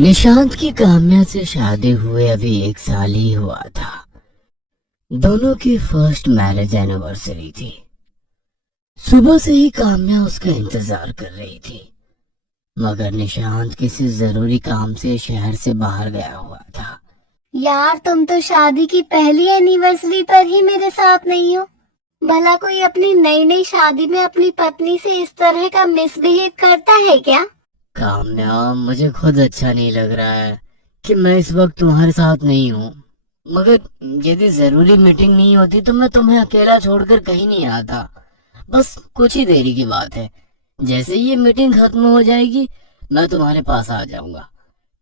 निशांत की काम्या से शादी हुए अभी 1 साल ही हुआ था। दोनों की फर्स्ट मैरिज एनिवर्सरी थी। सुबह से ही काम्या उसका इंतजार कर रही थी, मगर निशांत किसी जरूरी काम से शहर से बाहर गया हुआ था। यार तुम तो शादी की पहली एनिवर्सरी पर ही मेरे साथ नहीं हो। भला कोई अपनी नई नई शादी में अपनी पत्नी से इस तरह का मिसबिहेव करता है क्या? काम्या, मुझे खुद अच्छा नहीं लग रहा है कि मैं इस वक्त तुम्हारे साथ नहीं हूँ, मगर यदि जरूरी मीटिंग नहीं होती तो मैं तुम्हें अकेला छोड़कर कहीं नहीं आता। बस कुछ ही देरी की बात है। जैसे ही ये मीटिंग खत्म हो जाएगी मैं तुम्हारे पास आ जाऊंगा।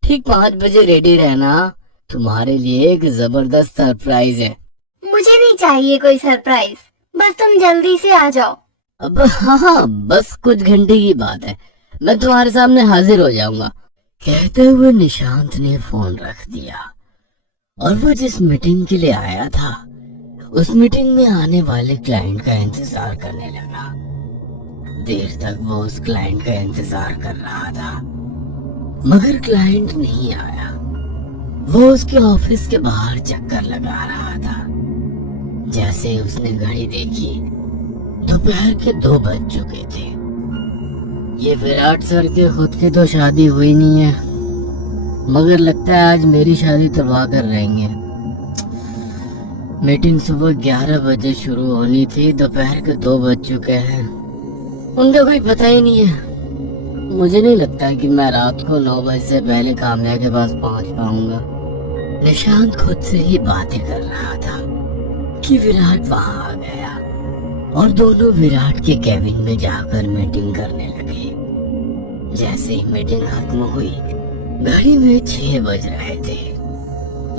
ठीक 5 बजे रेडी रहना, तुम्हारे लिए एक जबरदस्त सरप्राइज है। मुझे नहीं चाहिए कोई सरप्राइज, बस तुम जल्दी से आ जाओ। अब हाँ, बस कुछ घंटे की बात है, मैं तुम्हारे सामने हाजिर हो जाऊंगा। कहते हुए निशांत ने फोन रख दिया और वो जिस मीटिंग के लिए आया था उस मीटिंग में आने वाले क्लाइंट का इंतजार करने लगा। देर तक वो उस क्लाइंट का इंतजार कर रहा था, मगर क्लाइंट नहीं आया। वो उसके ऑफिस के बाहर चक्कर लगा रहा था। जैसे ही उसने घड़ी देखी, दोपहर के 2 बज चुके थे। ये विराट सर के खुद की तो शादी हुई नहीं है, मगर लगता है आज मेरी शादी तबाह कर रहेंगे। मीटिंग सुबह 11 बजे शुरू होनी थी, दोपहर के 2 बज चुके हैं। उनका कोई पता ही नहीं है। मुझे नहीं लगता कि मैं रात को 9 बजे से पहले काम्या के पास पहुंच पाऊंगा। निशांत खुद से ही बातें कर रहा था कि विराट वहां आ गया और दोनों विराट के केबिन में जाकर मीटिंग करने लगे। जैसे ही मीटिंग खत्म हुई, घड़ी में 6 बज रहे थे।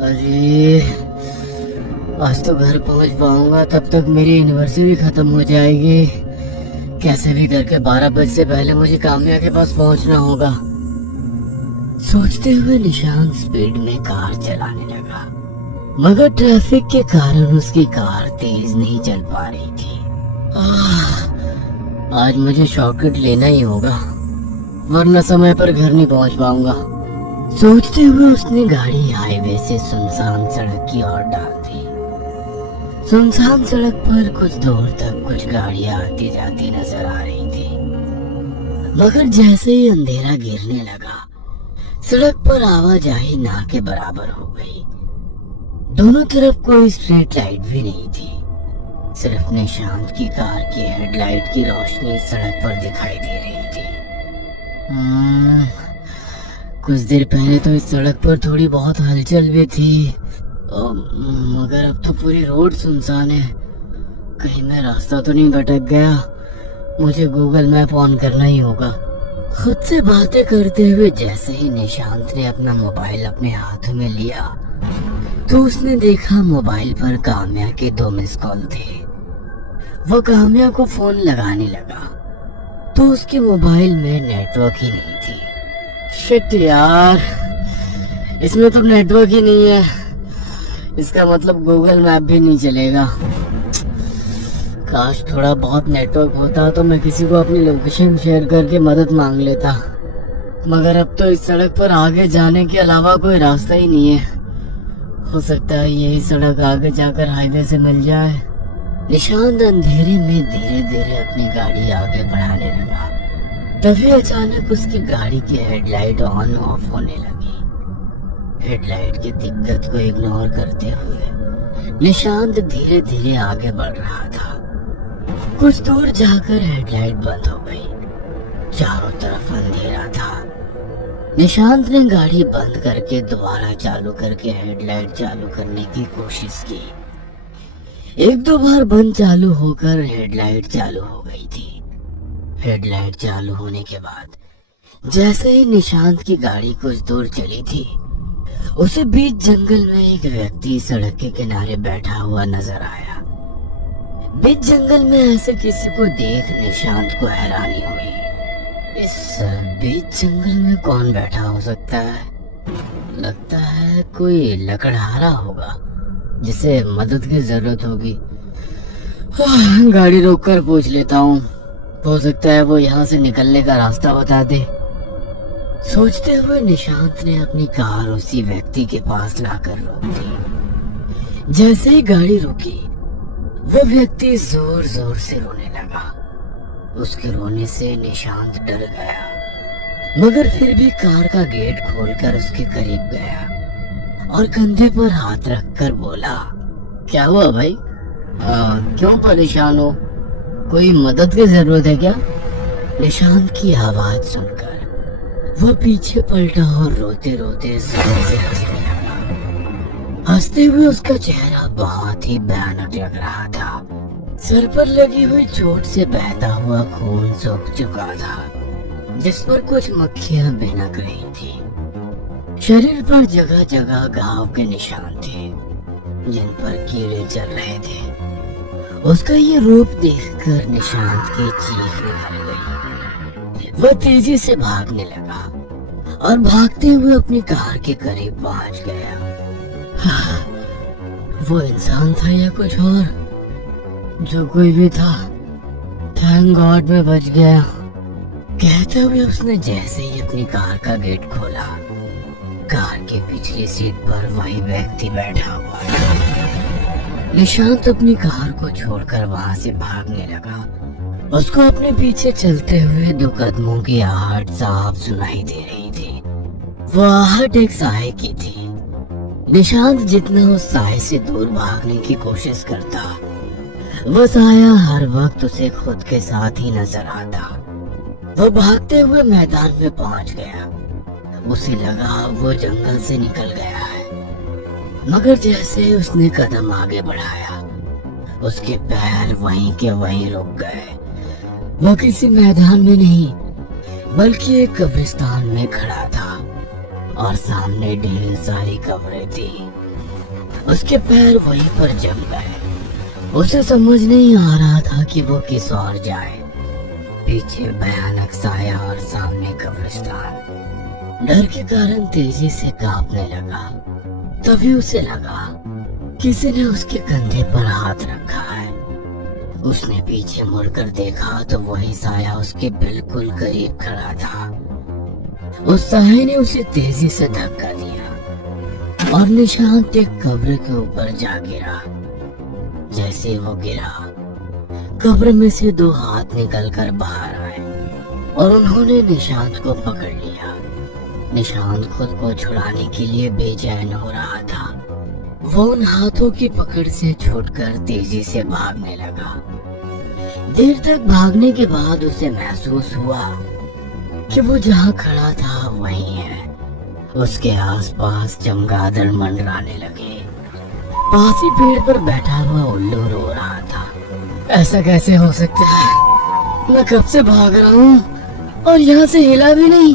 अरे आज तो घर पहुंच पाऊंगा, तब तक मेरी एनिवर्सरी खत्म हो जाएगी। कैसे भी करके 12 बजे से पहले मुझे काम्या के पास पहुंचना होगा। सोचते हुए निशांत स्पीड में कार चलाने लगा, मगर ट्रैफिक के कारण उसकी कार तेज नहीं चल पा रही थी। आज मुझे शॉर्टकट लेना ही होगा, वरना समय पर घर नहीं पहुंच पाऊंगा। सोचते हुए उसने गाड़ी हाईवे से सुनसान सड़क की ओर डाल दी। सुनसान सड़क पर कुछ दूर तक कुछ गाड़ियां आती जाती नजर आ रही थी, मगर जैसे ही अंधेरा गिरने लगा, सड़क पर आवाजाही ना के बराबर हो गई। दोनों तरफ कोई स्ट्रीट लाइट भी नहीं थी, सिर्फ निशांत की कार की हेडलाइट की रोशनी सड़क पर दिखाई दे रही थी। कुछ देर पहले तो इस सड़क पर थोड़ी बहुत हलचल भी थी, मगर अब तो पूरी रोड सुनसान है। कहीं मैं रास्ता तो नहीं भटक गया। मुझे गूगल मैप ऑन करना ही होगा। खुद से बातें करते हुए जैसे ही निशांत ने अपना मोबाइल अपने हाथ में लिया तो उसने देखा मोबाइल पर काम्या के 2 मिस कॉल थे। वो काम्या को फोन लगाने लगा तो उसके मोबाइल में नेटवर्क ही नहीं थी। शिट यार, इसमें तो नेटवर्क ही नहीं है। इसका मतलब गूगल मैप भी नहीं चलेगा। काश थोड़ा बहुत नेटवर्क होता तो मैं किसी को अपनी लोकेशन शेयर करके मदद मांग लेता, मगर अब तो इस सड़क पर आगे जाने के अलावा कोई रास्ता ही नहीं है। हो सकता है यही सड़क आगे जाकर हाईवे से मिल जाए। निशांत अंधेरे में धीरे धीरे अपनी गाड़ी आगे बढ़ाने लगा। तभी अचानक उसकी गाड़ी की हेडलाइट ऑन ऑफ होने लगी। हेडलाइट की दिक्कत को इग्नोर करते हुए निशांत धीरे धीरे आगे बढ़ रहा था। कुछ दूर जाकर हेडलाइट बंद हो गई। चारों तरफ अंधेरा था। निशांत ने गाड़ी बंद करके दोबारा चालू करके हेडलाइट चालू करने की कोशिश की। 1-2 बार बंद चालू होकर हेडलाइट चालू हो गई थी। हेडलाइट चालू होने के बाद जैसे ही निशांत की गाड़ी कुछ दूर चली थी, उसे बीच जंगल में एक व्यक्ति सड़क के किनारे बैठा हुआ नजर आया। बीच जंगल में ऐसे किसी को देख निशांत को हैरानी हुई। इस बीच जंगल में कौन बैठा हो सकता है? लगता है कोई लकड़हारा होगा जिसे मदद की जरूरत होगी। गाड़ी रोककर पूछ लेता हूँ, हो सकता है वो यहाँ से निकलने का रास्ता बता दे। सोचते हुए निशांत ने अपनी कार उसी व्यक्ति के पास लाकर रोक दी। जैसे ही गाड़ी रुकी, वो व्यक्ति जोर जोर से रोने लगा। उसके रोने से निशांत डर गया, मगर फिर भी कार का गेट खोलकर उसके करीब गया और कंधे पर हाथ रखकर बोला, क्या हुआ भाई? क्यों परेशान हो? कोई मदद की जरूरत है क्या? निशांत की आवाज सुनकर वो पीछे पलटा और रोते रोते जोर से हंसने लगा। हंसते हुए उसका चेहरा बहुत ही भयानक लग रहा था। सर पर लगी हुई चोट से बहता हुआ खून सूख चुका था, जिस पर कुछ मक्खियां भिनक रही थी। शरीर पर जगह जगह घाव के निशान थे, जिन पर कीड़े चल रहे थे। उसका ये रूप देखकर निशांत की चीख निकल गई। वह तेजी से भागने लगा और भागते हुए अपनी कार के करीब पहुंच गया। वो इंसान था या कुछ और? जो कोई भी था, थैंक गॉड मैं बच गया। कहते हुए उसने जैसे ही अपनी कार का गेट खोला, कार के पिछली सीट पर वही व्यक्ति बैठा हुआ था। निशांत अपनी कार को छोड़कर वहां से भागने लगा। उसको अपने पीछे चलते हुए 2 कदमों की आहट साफ सुनाई दे रही थी। वो आहट एक साए की थी। निशांत जितना उस साए से दूर भागने की कोशिश करता, वो साया हर वक्त उसे खुद के साथ ही नजर आता। वो भागते हुए मैदान में पहुंच गया। उसे लगा वो जंगल से निकल गया है, मगर जैसे उसने कदम आगे बढ़ाया, उसके पैर वहीं के वहीं रुक गए। वो किसी मैदान में नहीं, बल्कि एक कब्रिस्तान में खड़ा था और सामने ढेर सारी कब्रें थी। उसके पैर वहीं पर जम गए। उसे समझ नहीं आ रहा था कि वो किस ओर जाए। पीछे भयानक साया और सामने कब्रिस्तान। डर के कारण तेजी से कांपने लगा। तभी उसे लगा किसी ने उसके कंधे पर हाथ रखा है। उसने पीछे मुड़कर देखा तो वही साया उसके बिल्कुल करीब खड़ा था। उस साये ने उसे तेजी से धक्का दिया और निशांत एक कब्र के ऊपर जा गिरा। जैसे वो गिरा, कब्र में से 2 हाथ निकलकर बाहर आए और उन्होंने निशांत को पकड़ लिया। निशांत खुद को छुड़ाने के लिए बेचैन हो रहा था। वो उन हाथों की पकड़ से छूटकर तेजी से भागने लगा। देर तक भागने के बाद उसे महसूस हुआ कि वो जहाँ खड़ा था वहीं है। उसके आसपास चमगादड़ मंडराने लगे। पास ही पेड़ पर बैठा हुआ उल्लू रो रहा था। ऐसा कैसे हो सकता है? मैं कब से भाग रहा हूँ और यहाँ से हिला भी नहीं।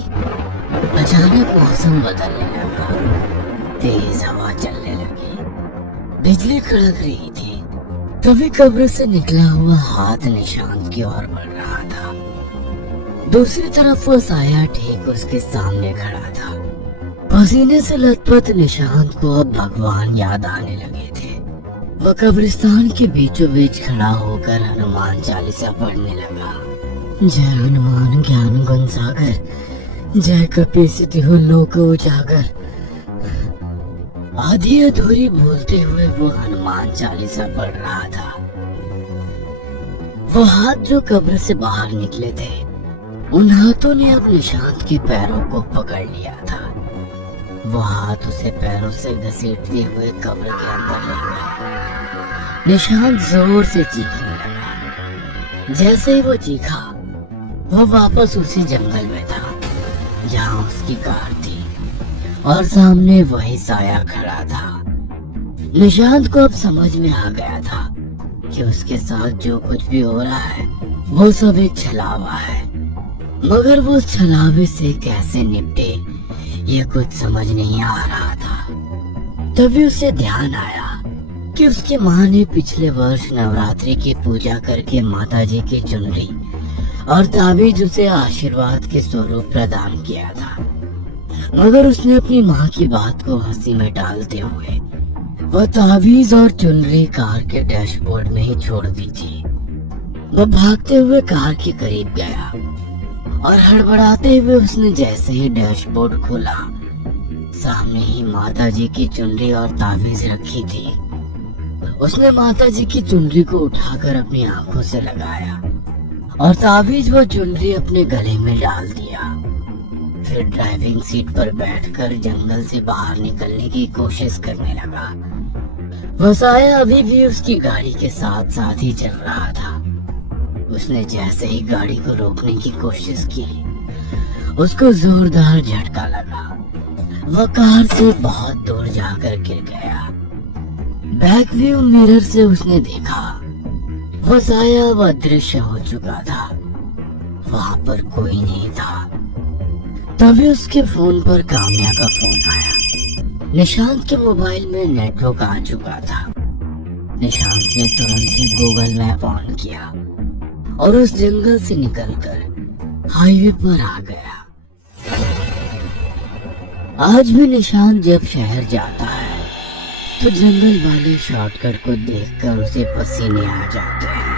अचानक मौसम बदलने लगा। तेज हवा चलने लगी। बिजली कड़क रही थी। तभी कब्र से निकला हुआ हाथ निशांत की ओर बढ़ रहा था। दूसरी तरफ वो साया ठीक उसके सामने खड़ा था। पसीने से लथपथ निशांत को अब भगवान याद आने लगे थे। वह कब्रिस्तान के बीचों बीच खड़ा होकर हनुमान चालीसा पढ़ने लगा। जय हनुमान ज्ञान गुण सागर, जय कपीसतिहु लोक उजागर। आधी अधूरी बोलते हुए वो हनुमान चालीसा पढ़ रहा था। वो हाथ जो कब्र से बाहर निकले थे, उन हाथों ने अब निशांत के पैरों को पकड़ लिया था। वो हाथ उसे पैरों से घसीटते हुए कब्र के अंदर ले गए। निशांत जोर से चीखने लगा। जैसे ही वो चीखा, वो वापस उसी जंगल में था जहाँ उसकी कार थी और सामने वही साया खड़ा था। निशांत को अब समझ में आ गया था कि उसके साथ जो कुछ भी हो रहा है वो सब एक छलावा है, मगर वो उस छलावे से कैसे निपटे ये कुछ समझ नहीं आ रहा था। तभी उसे ध्यान आया कि उसकी माँ ने पिछले वर्ष नवरात्रि की पूजा करके माताजी की चुनरी और ताबीज उसे आशीर्वाद के स्वरूप प्रदान किया था, मगर उसने अपनी माँ की बात को हंसी में डालते हुए वह ताबीज और चुनरी कार के डैशबोर्ड में ही छोड़ दी थी। वह भागते हुए कार के करीब गया और हड़बड़ाते हुए उसने जैसे ही डैशबोर्ड खोला, सामने ही माता जी की चुनरी और ताबीज रखी थी। उसने माता जी की चुनरी को उठाकर अपनी आंखों से लगाया और ताबीज व चुनरी अपने गले में डाल दिया। फिर ड्राइविंग सीट पर बैठकर जंगल से बाहर निकलने की कोशिश करने लगा। वसाया अभी भी उसकी गाड़ी के साथ साथ ही चल रहा था। उसने जैसे ही गाड़ी को रोकने की कोशिश की, उसको जोरदार झटका लगा। वह कार से बहुत दूर जाकर गिर गया। बैक व्यू मिरर से उसने देखा, वसाया वह अदृश्य हो चुका था। वहां पर कोई नहीं था। तभी उसके फोन पर काम्या का फोन आया। निशांत के मोबाइल में नेटवर्क आ चुका था। निशांत ने तुरंत ही गूगल मैप ऑन किया और उस जंगल से निकलकर हाईवे पर आ गया। आज भी निशांत जब शहर जाता है तो जंगल वाले शॉर्टकट को देखकर उसे पसीने आ जाते हैं।